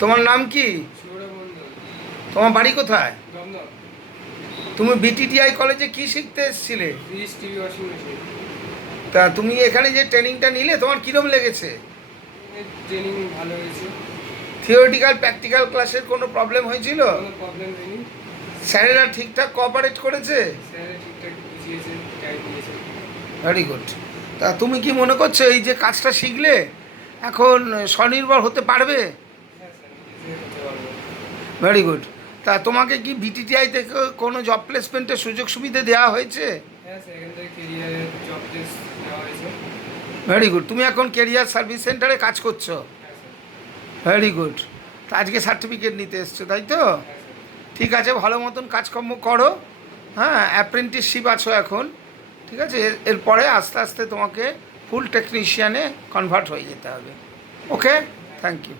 তোমার নাম কি? তোমার বাড়ি কোথায়? তুমি বিটিটিআই কলেজে কি শিখতে এসেছিলে? তা তুমি এখানে যে ট্রেনিংটা নিলে তোমার কীরকম লেগেছে? ট্রেনিং ভালো হয়েছে। থিওরিটিক্যাল প্র্যাকটিক্যাল ক্লাসের কোনো প্রবলেম হয়েছিল? কোনো প্রবলেম হয়নি। স্যারেরা ঠিকঠাক কোঅপারেট করেছে? স্যারেরা ঠিকঠাক বুঝিয়েছে, গাইড দিয়েছে। Very good. তা তুমি কি মনে করছো এই যে কাজটা শিখলে এখন স্বনির্ভর হতে পারবে? হ্যাঁ স্যার, নিজে হতে পারবো। Very good. তা তোমাকে কি বিটিটিআই থেকে কোনো জব প্লেসমেন্টের সুযোগ সুবিধা দেওয়া হয়েছে? হ্যাঁ স্যার, এখান থেকে কেরিয়ারের জব টেস্ট নেওয়া হয়েছে। Very good. তুমি এখন কেরিয়ার সার্ভিস সেন্টারে কাজ করছো? হ্যাঁ স্যার। Very good. তা আজকে সার্টিফিকেট নিতে এসছো তাই তো? হ্যাঁ স্যার। ঠিক আছে, ভালো মতন কাজকর্ম করো। হ্যাঁ, অ্যাপ্রেন্টিসশিপ আছো এখন। ঠিক আছে, এরপরে আস্তে আস্তে তোমাকে ফুল টেকনিশিয়ানে কনভার্ট হয়ে যেতে হবে। ওকে, থ্যাংক ইউ।